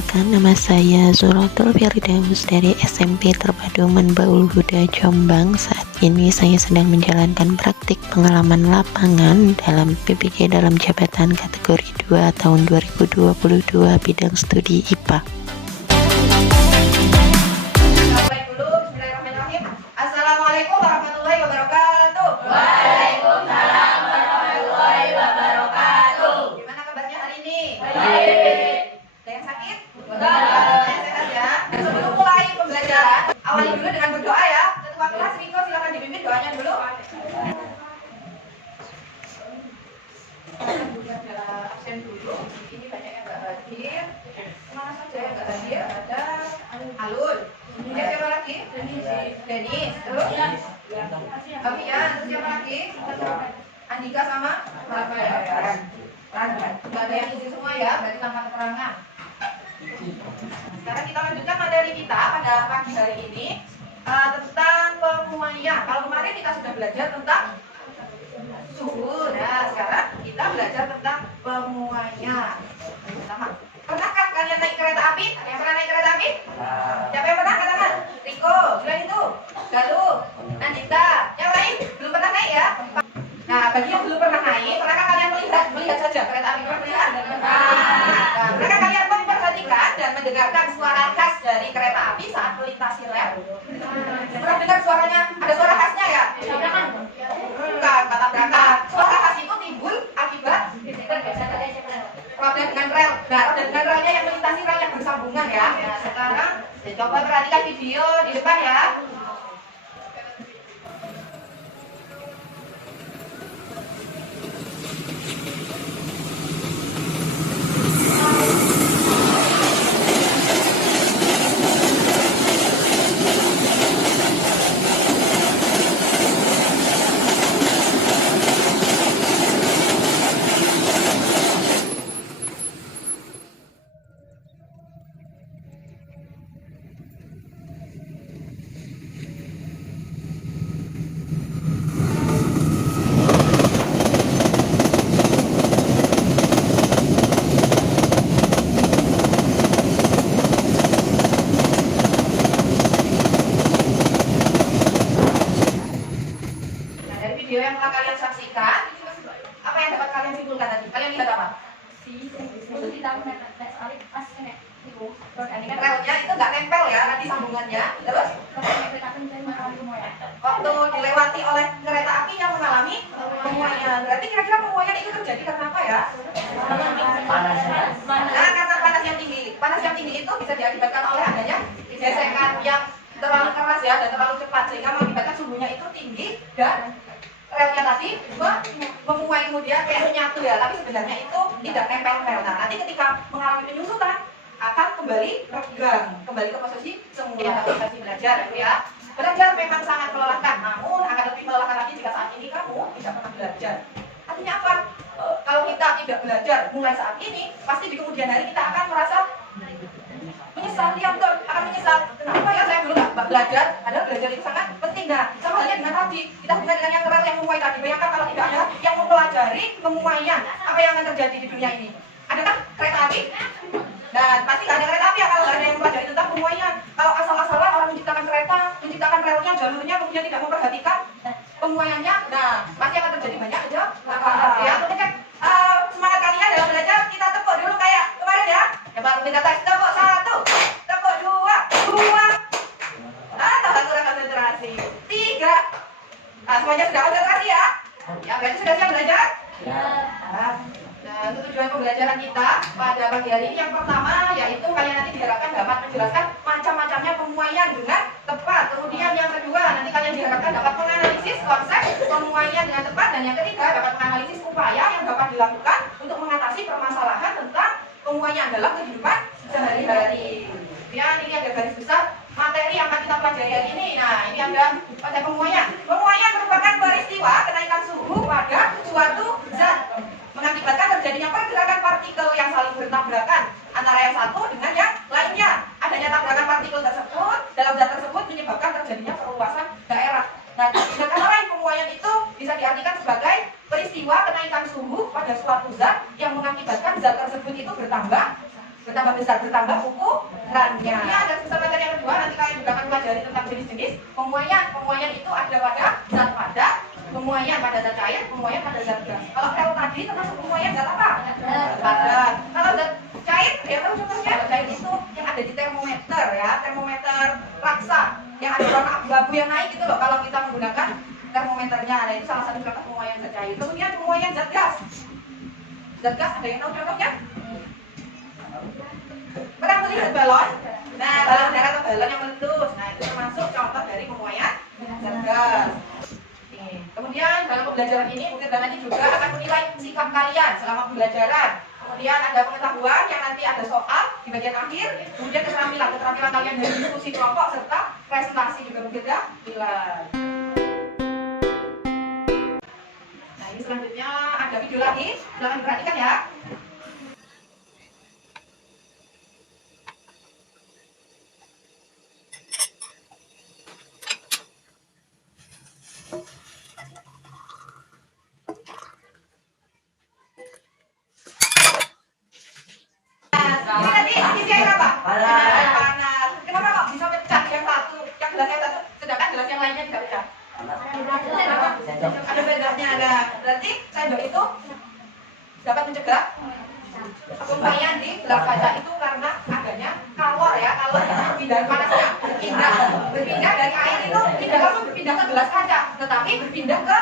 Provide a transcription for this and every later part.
perkenalkan, nama saya Zuratul Firdaus dari SMP Terpadu Manbaul Huda Jombang. Saat ini saya sedang menjalankan praktik pengalaman lapangan dalam PPG dalam jabatan kategori 2 tahun 2022 bidang studi IPA. Assalamualaikum warahmatullahi wabarakatuh. Waalaikumsalam warahmatullahi wabarakatuh. Gimana kabarnya hari ini? Baik. Ada yang sakit? Enggak. Yang sehat ya. Dan sebelum mulai pembelajaran, awali dulu dengan berdoa ya. Ketua kelas Riko silakan dipimpin doanya dulu. Absen dulu. Ini banyak yang nggak hadir. Mana saja yang nggak hadir? Ada Alun. Kemudian siapa lagi? Denis. Terus? Afian. Terus siapa lagi? Andika sama Rafael. Nggak ada yang isi semua ya, berarti tanpa keterangan. Sekarang kita lanjutkan materi kita pada pagi hari ini tentang pemuaian. Kalau kemarin kita sudah belajar tentang suhu, nah sekarang kita belajar tentang pemuaian. Pertama, pernahkah kalian naik kereta api? Ada yang pernah naik kereta api? Siapa yang pernah? Katakan. Riko, selain itu, Galuh, Nandita. Yang lain belum pernah naik ya? Nah, bagi yang belum pernah naik, pernahkah kalian melihat saja kereta api? Pernah? Nah, pernahkah kalian memperhatikan dan mendengarkan suara khas dari kereta api saat melintasi rel? Pernah dengar suaranya? Ada suara khasnya ya? Bukan, kata berangkat. Suara khas itu timbul akibat roda dengan rel. Nah, roda dengan relnya yang melintasi rel yang bersambungan ya. Nah, sekarang coba perhatikan video di depan ya. Video yang telah kalian saksikan, apa yang dapat kalian simpulkan tadi? Kalian lihat apa? Relnya itu nggak nempel ya, nanti sambungannya. Terus waktu dilewati oleh kereta api yang mengalami pemuaian. Berarti kira-kira pemuaian itu terjadi karena apa ya? Nah, karena panas yang tinggi. Panas yang tinggi itu bisa diakibatkan oleh adanya gesekan yang terlalu keras ya dan terlalu cepat sehingga mengakibatkan suhunya itu tinggi dan relnya tadi memuai kemudian kayak menyatu ya, tapi sebenarnya itu tidak nempel-nempel. Nah, nanti ketika mengalami penyusutan akan kembali renggang, kembali ke posisi semula. Posisi belajar ya. Belajar memang sangat melelahkan, namun akan lebih melelahkan lagi jika saat ini kamu tidak pernah belajar. Artinya apa? Kalau kita tidak belajar mulai saat ini, pasti di kemudian hari kita akan merasa menyesal, ya betul, akan menyesal. Kenapa ya saya dulu nggak belajar? Padahal belajar itu sangat penting. Nah, sama halnya dengan tadi, kita hubungkan dengan yang rel yang memuai tadi. Bayangkan kalau tidak ada yang mempelajari pemuaian, apa yang akan terjadi di dunia ini? Adakah kereta api? Dan pasti nggak ada kereta api ya kalau nggak ada yang mempelajari tentang pemuaian. Kalau asal-asalan orang menciptakan kereta, menciptakan relnya, jalurnya, kemudian tidak memperhatikan pemuaiannya, nah pasti akan terjadi banyak aja. Ya, kan semangat kalian dalam belajar, kita tepuk dulu kayak kemarin ya. Coba kita tes, tepuk 1, tepuk 2, tambah kurang konsentrasi 3. Nah, semuanya sudah konsentrasi ya? Ya, berarti sudah siap belajar? Ya. Nah, untuk tujuan pembelajaran kita pada pagi hari ini yang pertama yaitu kalian nanti diharapkan dapat menjelaskan macam-macamnya pemuaian dengan tepat. Kemudian yang kedua, nanti kalian diharapkan dapat menganalisis konsep pemuaian dengan tepat. Dan yang ketiga, dapat menganalisis upaya yang dapat dilakukan untuk mengatasi permasalahan tentang pemuaian dalam kehidupan sehari-hari. Ya, ini ada garis besar materi yang akan kita pelajari hari ini. Nah, ini ada konsep pemuaian. Pemuaian merupakan peristiwa kenaikan suhu pada suatu zat mengakibatkan terjadinya pergerakan partikel yang saling bertabrakan antara yang satu dengan yang lainnya. Adanya tabrakan partikel tersebut dalam zat tersebut menyebabkan terjadinya perluasan daerah. Nah, dengan kata lain pemuaian itu bisa diartikan sebagai peristiwa kenaikan suhu pada suatu zat yang mengakibatkan zat tersebut itu bertambah bertambah besar, bertambah ukurannya. Ini ada kesempatan yang kedua, nanti kalian juga akan pelajari tentang jenis-jenis pemuaian. Pemuaian itu ada pada zat padat, pemuaian pada zat cair, pemuaian pada zat gas. Kalau L tadi termasuk pemuaian zat apa? Padat. Kalau zat cair, ya tahu contohnya? Cair itu yang ada di termometer ya, termometer raksa yang ada warna abu-abu yang naik gitu loh. Kalau kita menggunakan termometernya, nah itu salah satu contoh pemuaian zat cair. Kemudian pemuaian zat gas. Zat gas ada yang tahu contohnya? Pernah melihat balon? Nah, balon udara atau balon yang meletus. Nah, itu termasuk contoh dari pemuaian zat gas. Kemudian dalam pembelajaran ini mungkin nanti juga akan menilai sikap kalian selama pembelajaran. Kemudian ada pengetahuan yang nanti ada soal di bagian akhir. Kemudian keterampilan kalian dari diskusi kelompok serta presentasi juga mungkin ya nilai. Nah, ini selanjutnya ada video lagi. Silahkan diperhatikan ya. Ini tadi isi air apa? Panas. Kenapa kok bisa pecah yang satu, yang gelas yang satu, sedangkan gelas yang lainnya tidak pecah? Ada bedanya. Nah, berarti sendok itu dapat mencegah pemuaian di gelas kaca itu karena adanya kalor ya, kalor perpindahan panasnya berpindah dari air itu tidak langsung berpindah ke gelas kaca, tetapi berpindah ke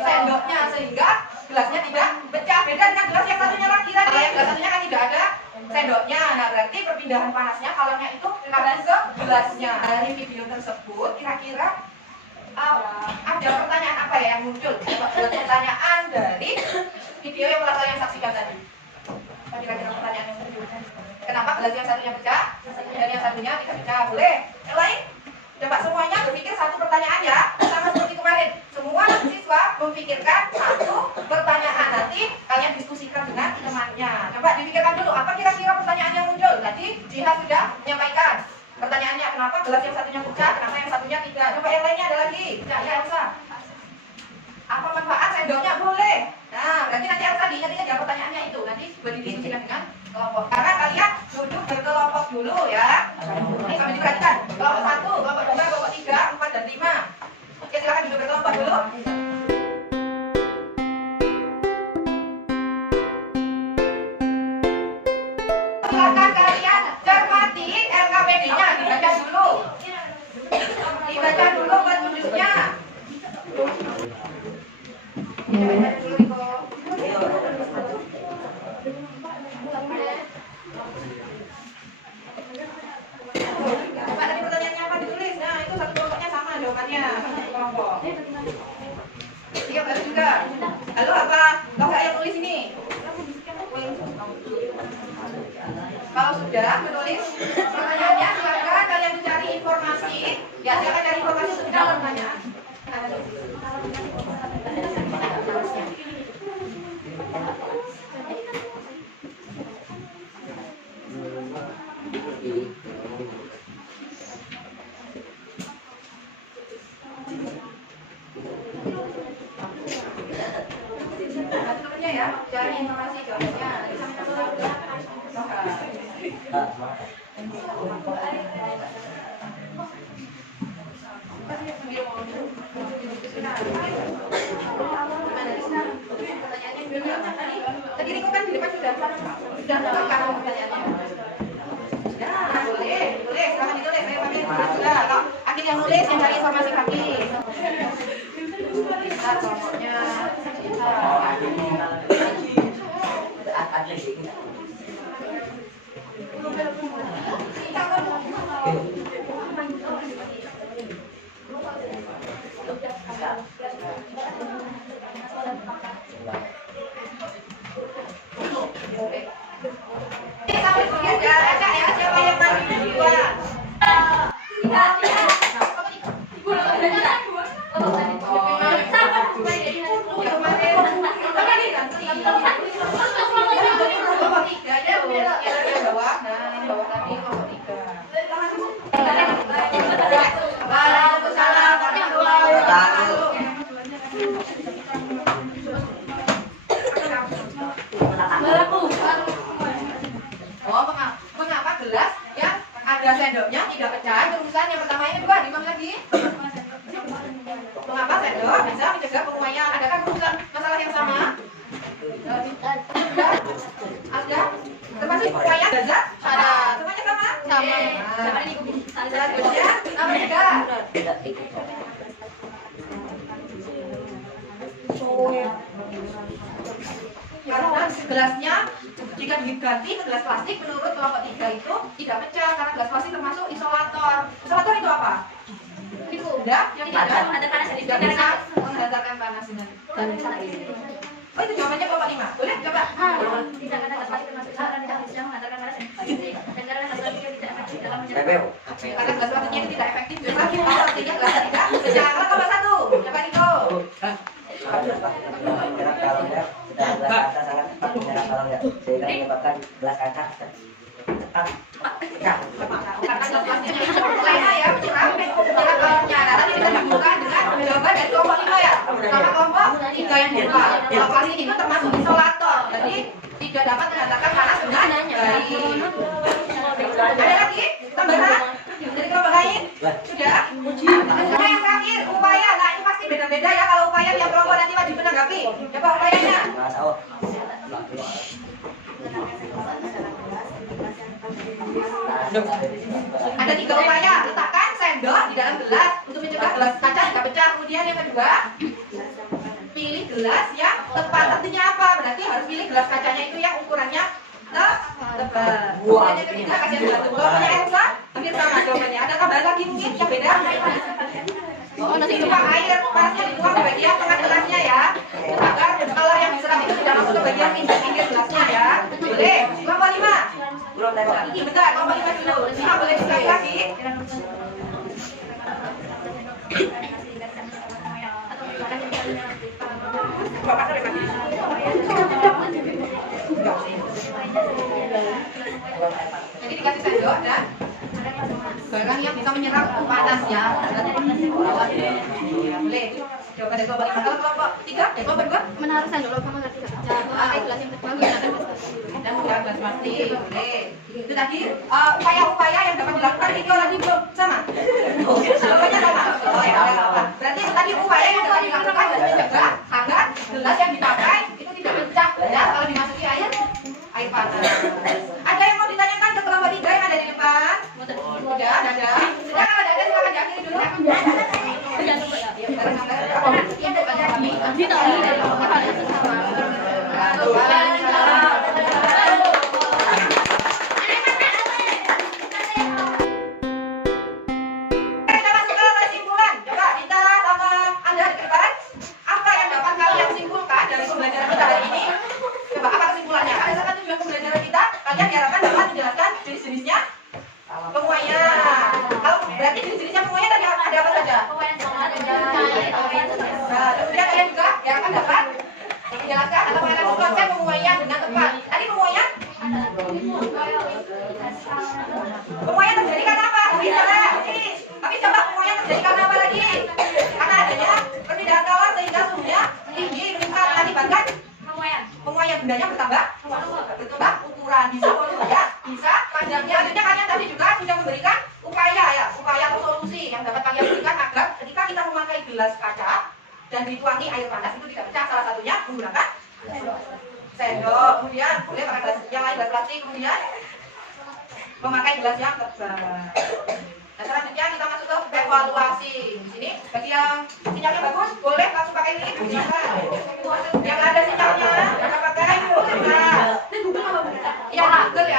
sendoknya sehingga gelasnya tidak pecah. Beda dengan gelas yang satunya lagi tadi. Kalau yang gelas satunya kan tidak ada sendoknya. Nah, berarti perpindahan panasnya kalornya itu karena ke gelasnya. Dari video tersebut kira-kira ada pertanyaan apa ya yang muncul? Pertanyaan dari video yang telah kalian saksikan tadi. Apa kira-kira pertanyaan yang muncul? Kenapa gelas yang satunya pecah dan yang satunya tidak pecah? Boleh? Yang lain? Coba semuanya berpikir satu pertanyaan ya. Sama seperti kemarin. Semua siswa memikirkan satu pertanyaan. Nanti kalian diskusikan dengan temannya. Coba dipikirkan dulu. Apa kira-kira pertanyaan yang muncul? Tadi Jiha sudah menyampaikan. Pertanyaannya kenapa gelas yang satunya pecah, kenapa yang satunya tidak? Coba yang lainnya ada lagi. Tidak, ya Elsa. Apa manfaat sendoknya? Boleh. Nah, berarti nanti Elsa diingat aja pertanyaannya itu. Nanti berdiskusikan dengan kelompok. Karena kalian duduk berkelompok dulu ya. Ini sampai diperhatikan. Kelompok 1, kelompok 2, kelompok 3, 4, dan 5. Oke, silakan duduk berkelompok dulu. Silakan kalian cermati LKPD-nya, dibaca dulu. Dibaca dulu buat tulisnya. Dibaca dulu, Iko. Coba tadi pertanyaannya apa ditulis? Nah, itu satu kelompoknya sama jawabannya. Satu kelompok. Tiga baru juga. Lalu apa? Kau nggak yang tulis ini? Kalau sudah menulis pertanyaannya, silakan kalian mencari informasi. Ya, silakan cari informasi untuk menjawab pertanyaan. Nomornya ya, cari informasi jawabannya. Tadi Riko kan di depan sudah menentukan pertanyaannya. Sudah, boleh, silahkan ditulis. Saya pakai sudah. Kalau Akil yang nulis, yang cari informasi Akil. Lihat kelompoknya. Sampai kemudian ya, siapa yang maju duluan? zat padat. Semuanya sama? Sama. Selanjutnya nomor 3. Karena gelasnya jika diganti ke gelas plastik menurut kelompok 3 itu tidak pecah karena gelas plastik termasuk isolator. Isolator itu apa? Itu udah yang tidak bisa menghantarkan panas dengan Oh itu jawabannya kelompok 5. Boleh coba? Karena gelas plastiknya itu tidak efektif juga artinya gelas tidak pecah. Kalau kelompok 1 coba itu. Menyerap kalorinya sedang gelas kaca sangat cepat menyerap kalorinya sehingga menyebabkan gelas kaca cepat pecah. Karena gelas plastiknya itu lena ya menyerap kalorinya. Nah tadi kita sambungkan dengan jawaban dari kelompok 5 ya. Sama kelompok 3 yang buka. Kalau plastik itu termasuk isolator, jadi tidak dapat menghantarkan panas dengan baik. Ada lagi tambahan dari kelompok lain? Sudah. Sama yang terakhir upaya. Nah ini pasti beda-beda ya kalau upaya tiap kelompok nanti wajib menanggapi. Coba upayanya. Mas oh. Ada 3 upaya. Letakkan sendok di dalam gelas untuk mencegah gelas kaca tidak pecah. Kemudian yang kedua, pilih gelas yang tepat. Artinya apa? Berarti harus pilih gelas kacanya itu yang ukurannya tebal. Kemudian yang ketiga, kasihan batu. Kelompoknya Elsa, hampir sama jawabannya. Ada tambahan lagi mungkin yang beda? Oh, nanti tuang air panasnya dituang di bagian tengah-tengahnya ya, agar kalor yang diserap itu tidak masuk ke bagian pinggir-pinggir gelasnya ya. Boleh. Kelompok 5. Belum tembak. Bentar, kelompok 5 dulu. 5 boleh sekali lagi. Bapak sering lagi. Jadi dikasih sendok dan barang yang bisa menyerap panas ya. Boleh. Coba dari kelompok 5. Kalau kelompok 3, kelompok 2 Menaruh sendok sama nggak tidak pecah. Pakai gelas yang bagus. dan bukan gelas plastik. Boleh. Itu tadi upaya-upaya yang dapat dilakukan itu lagi belum sama. Jawabannya sama. Oh ya, apa? Berarti itu tadi upaya yang dapat dilakukan untuk mencegah agar gelas yang dipakai itu tidak pecah ya kalau dimasuki air panas. Ada yang mau ditanyakan ke kelompok 3 yang ada di depan? Sudah, ada. Sudah kalau ada silakan diakhiri dulu. Kita masuk ke kesimpulan. Coba kita sama Anda di depan. Apa yang dapat kalian simpulkan dari pembelajaran kita hari ini? Coba apa kesimpulannya? Berdasarkan tujuan pembelajaran kita, kalian diharapkan dapat menjelaskan jenis-jenisnya pemuaian. Kalau berarti jenis-jenisnya pemuaian tadi ada apa saja? Nah, kemudian kalian juga diharapkan dapat menjelaskan atau menganalisis konsep pemuaian dengan tepat. Tadi pemuaian terjadi karena apa? Bisa. Tapi coba pemuaian terjadi karena apa lagi? Karena adanya perbedaan kalor sehingga suhunya tinggi meningkat mengakibatkan pemuaian bendanya bertambah ukuran, bisa volume ya, bisa panjangnya. Akhirnya kalian tadi juga sudah memberikan upaya ya, upaya atau solusi yang dapat kalian berikan agar ketika kita memakai gelas kaca dan dituangi air panas itu tidak pecah. Salah satunya menggunakan sendok, kemudian boleh pakai gelas yang lain, gelas plastik, kemudian memakai gelas yang tebal. Nah, selanjutnya kita masuk ke evaluasi. Di sini bagi yang sinyalnya bagus boleh langsung pakai ini. Yang ada sinyalnya maka pakai iya Google ya.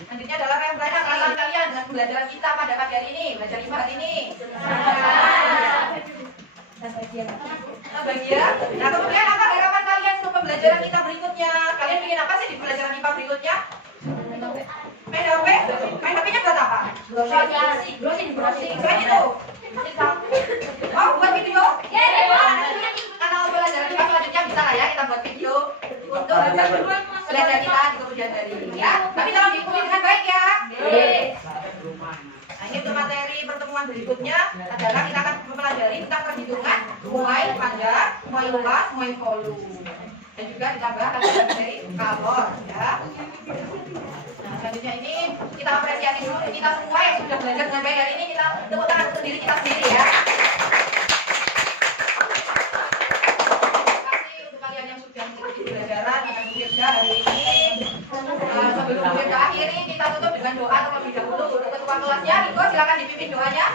Selanjutnya adalah rangkaian perasaan kalian dengan pembelajaran kita pada pagi hari ini, belajar 5 hari ini. Bagian. Nah, kemudian apa harapan kalian untuk pembelajaran kita berikutnya? Kalian ingin apa sih di pembelajaran IPA berikutnya? Main HP? Main HP-nya buat apa? Browsing. Selain itu? Mau buat video? Kanal pembelajaran IPA selanjutnya bisa lah ya kita buat video untuk belajar kita di kemudian hari ya. Tapi tolong diikuti dengan baik ya. Nah, ini untuk materi pertemuan berikutnya adalah kita akan mempelajari tentang perhitungan muai panjang, muai luas, muai volume. Dan juga juga ditambah lagi dari kalor ya. Nah, selanjutnya ini kita apresiasi dulu kita semua yang sudah belajar dengan baik hari ini, kita tepuk tangan untuk diri kita sendiri ya. Terima kasih untuk kalian yang sudah mengikuti pembelajaran dengan Bu Firda hari ini. Sebelum Bu Firda akhiri, kita tutup dengan doa terlebih dahulu. Untuk ketua kelasnya, Rico silakan dipimpin doanya.